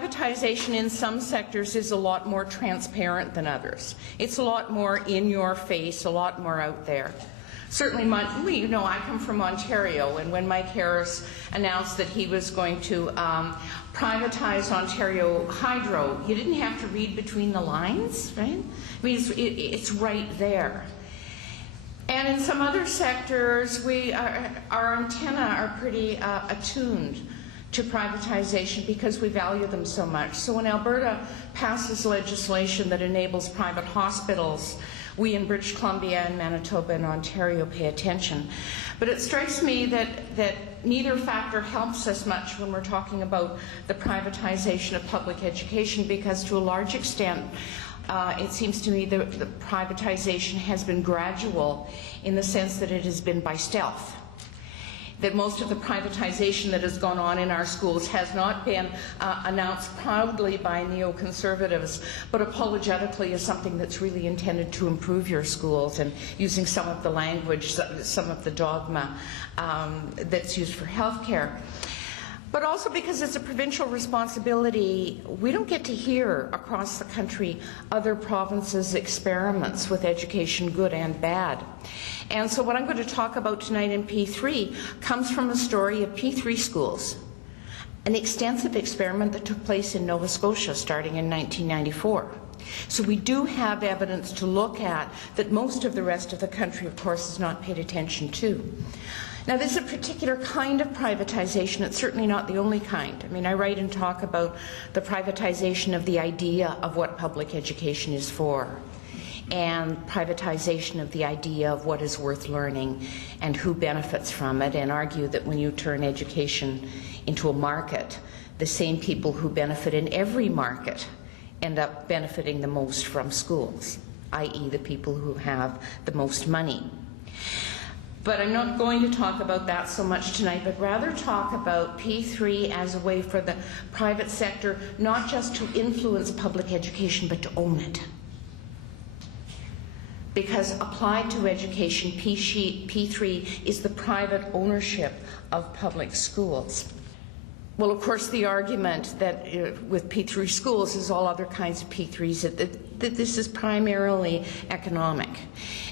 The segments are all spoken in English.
privatization in some sectors is a lot more transparent than others. It's a lot more in your face, a lot more out there. Certainly, you know, I come from Ontario, and when Mike Harris announced that he was going to privatize Ontario Hydro, you didn't have to read between the lines, right? I mean, it's right there. And in some other sectors, our antennae are pretty attuned to privatization because we value them so much. So when Alberta passes legislation that enables private hospitals, we in British Columbia and Manitoba and Ontario pay attention. But it strikes me that neither factor helps us much when we're talking about the privatization of public education, because to a large extent, it seems to me that the privatization has been gradual in the sense that it has been by stealth. That most of the privatization that has gone on in our schools has not been announced proudly by neoconservatives, but apologetically as something that's really intended to improve your schools, and using some of the language, some of the dogma that's used for healthcare. But also because it's a provincial responsibility, we don't get to hear across the country other provinces' experiments with education, good and bad. And so what I'm going to talk about tonight in P3 comes from the story of P3 schools, an extensive experiment that took place in Nova Scotia starting in 1994. So we do have evidence to look at that most of the rest of the country, of course, has not paid attention to. Now, this is a particular kind of privatization. It's certainly not the only kind. I mean, I write and talk about the privatization of the idea of what public education is for, and privatization of the idea of what is worth learning and who benefits from it, and argue that when you turn education into a market, the same people who benefit in every market end up benefiting the most from schools, i.e. the people who have the most money. But I'm not going to talk about that so much tonight, but rather talk about P3 as a way for the private sector not just to influence public education, but to own it. Because applied to education, P3 is the private ownership of public schools. Well, of course, the argument that with P3 schools is all other kinds of P3s, that this is primarily economic.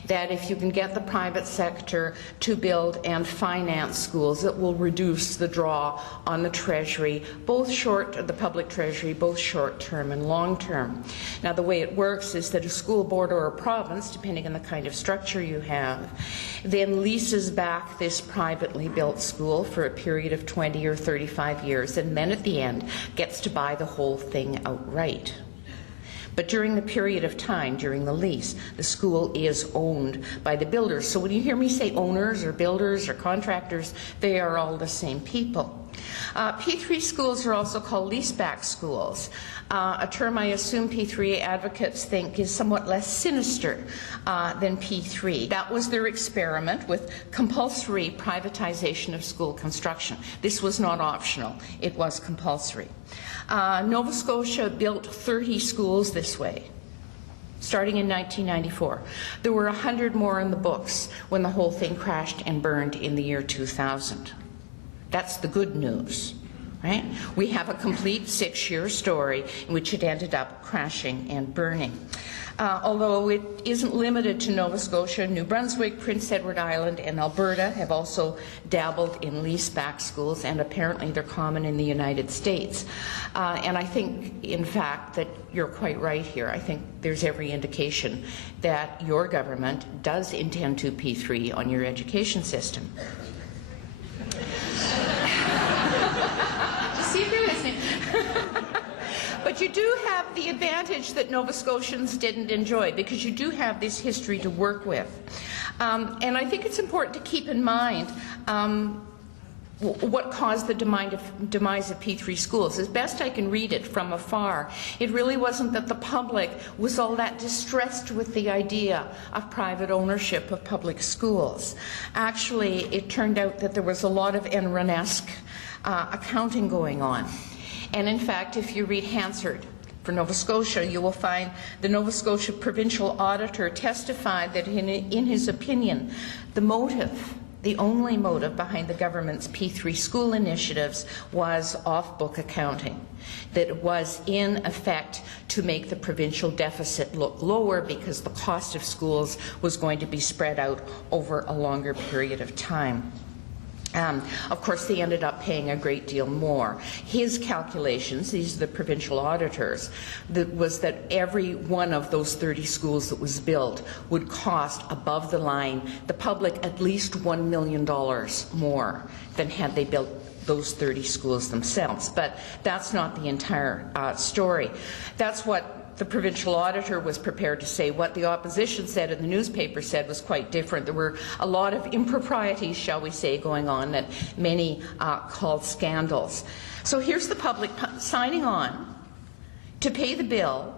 That if you can get the private sector to build and finance schools, it will reduce the draw on the Treasury, the public Treasury, both short-term and long-term. Now, the way it works is that a school board or a province, depending on the kind of structure you have, then leases back this privately built school for a period of 20 or 35 years, and then at the end gets to buy the whole thing outright. But during the period of time, during the lease, the school is owned by the builders. So when you hear me say owners or builders or contractors, they are all the same people. P3 schools are also called leaseback schools, a term I assume P3 advocates think is somewhat less sinister than P3. That was their experiment with compulsory privatization of school construction. This was not optional, it was compulsory. Nova Scotia built 30 schools this way, starting in 1994. There were 100 more in the books when the whole thing crashed and burned in the year 2000. That's the good news, right? We have a complete 6-year story in which it ended up crashing and burning. Although it isn't limited to Nova Scotia, New Brunswick, Prince Edward Island, and Alberta have also dabbled in leaseback schools, and apparently they're common in the United States. And I think, in fact, that you're quite right here. I think there's every indication that your government does intend to P3 on your education system. Just see if you're listening. But you do have the advantage that Nova Scotians didn't enjoy, because you do have this history to work with. And I think it's important to keep in mind what caused the demise of P3 schools. As best I can read it from afar, it really wasn't that the public was all that distressed with the idea of private ownership of public schools. Actually, it turned out that there was a lot of Enron-esque accounting going on. And in fact, if you read Hansard for Nova Scotia, you will find the Nova Scotia provincial auditor testified that in his opinion, the the only motive behind the government's P3 school initiatives was off-book accounting, that was in effect to make the provincial deficit look lower because the cost of schools was going to be spread out over a longer period of time. Of course, they ended up paying a great deal more. His calculations, these are the provincial auditors, was that every one of those 30 schools that was built would cost above the line the public at least $1 million more than had they built those 30 schools themselves. But that's not the entire story. That's what the provincial auditor was prepared to say. What the opposition said and the newspaper said was quite different. There were a lot of improprieties, shall we say, going on that many called scandals. So here's the public signing on to pay the bill,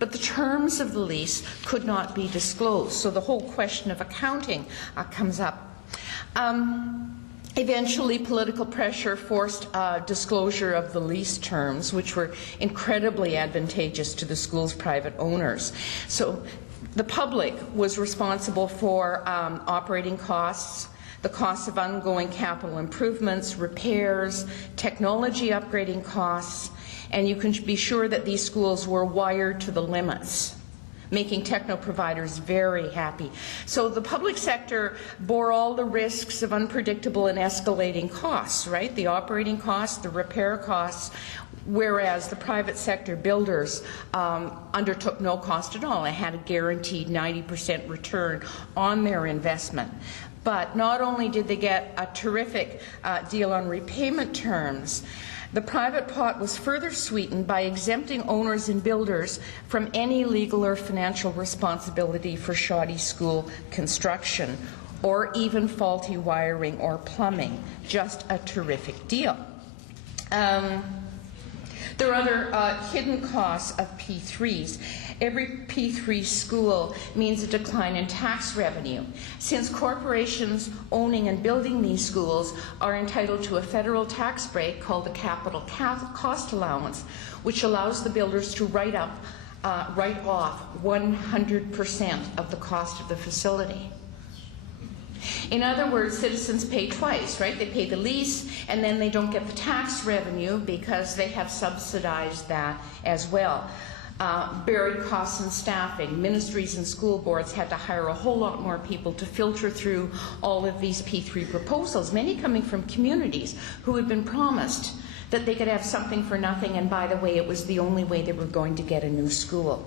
but the terms of the lease could not be disclosed. So the whole question of accounting comes up. Eventually, political pressure forced disclosure of the lease terms, which were incredibly advantageous to the school's private owners. So the public was responsible for operating costs, the costs of ongoing capital improvements, repairs, technology upgrading costs, and you can be sure that these schools were wired to the limits, making techno providers very happy. So the public sector bore all the risks of unpredictable and escalating costs, right? The operating costs, the repair costs, whereas the private sector builders undertook no cost at all and had a guaranteed 90% return on their investment. But not only did they get a terrific deal on repayment terms, the private pot was further sweetened by exempting owners and builders from any legal or financial responsibility for shoddy school construction or even faulty wiring or plumbing. Just a terrific deal. There are other hidden costs of P3s. Every P3 school means a decline in tax revenue. Since corporations owning and building these schools are entitled to a federal tax break called the capital cost allowance, which allows the builders to write off 100% of the cost of the facility. In other words, citizens pay twice, right? They pay the lease and then they don't get the tax revenue because they have subsidized that as well. Buried costs and staffing. Ministries and school boards had to hire a whole lot more people to filter through all of these P3 proposals, many coming from communities who had been promised that they could have something for nothing, and by the way, it was the only way they were going to get a new school.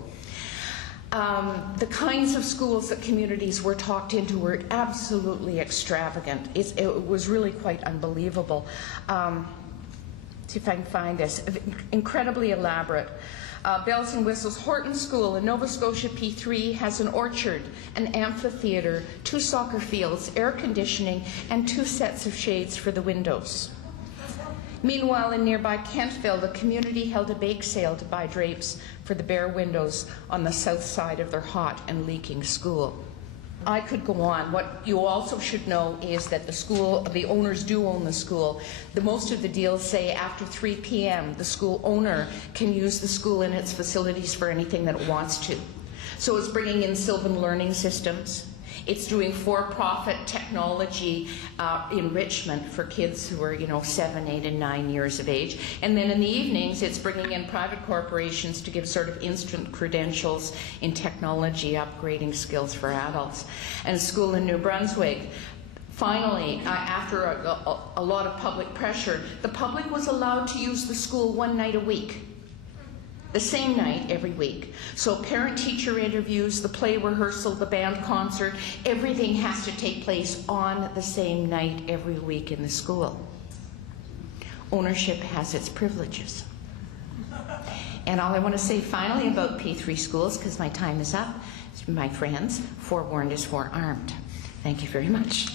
The kinds of schools that communities were talked into were absolutely extravagant. It was really quite unbelievable. See if I can find this. Incredibly elaborate. Bells and Whistles Horton School in Nova Scotia P3 has an orchard, an amphitheatre, 2 soccer fields, air conditioning, and 2 sets of shades for the windows. Meanwhile, in nearby Kentville, the community held a bake sale to buy drapes for the bare windows on the south side of their hot and leaking school. I could go on. What you also should know is that the owners do own the school. Most of the deals say after 3 p.m. the school owner can use the school and its facilities for anything that it wants to. So it's bringing in Sylvan Learning Systems. It's doing for-profit technology enrichment for kids who are, 7, 8, and 9 years of age. And then in the evenings, it's bringing in private corporations to give sort of instant credentials in technology, upgrading skills for adults. And school in New Brunswick, finally, after a lot of public pressure, the public was allowed to use the school 1 night a week. The same night every week. So parent-teacher interviews, the play rehearsal, the band concert, everything has to take place on the same night every week in the school. Ownership has its privileges. And all I want to say finally about P3 schools, because my time is up, my friends, forewarned is forearmed. Thank you very much.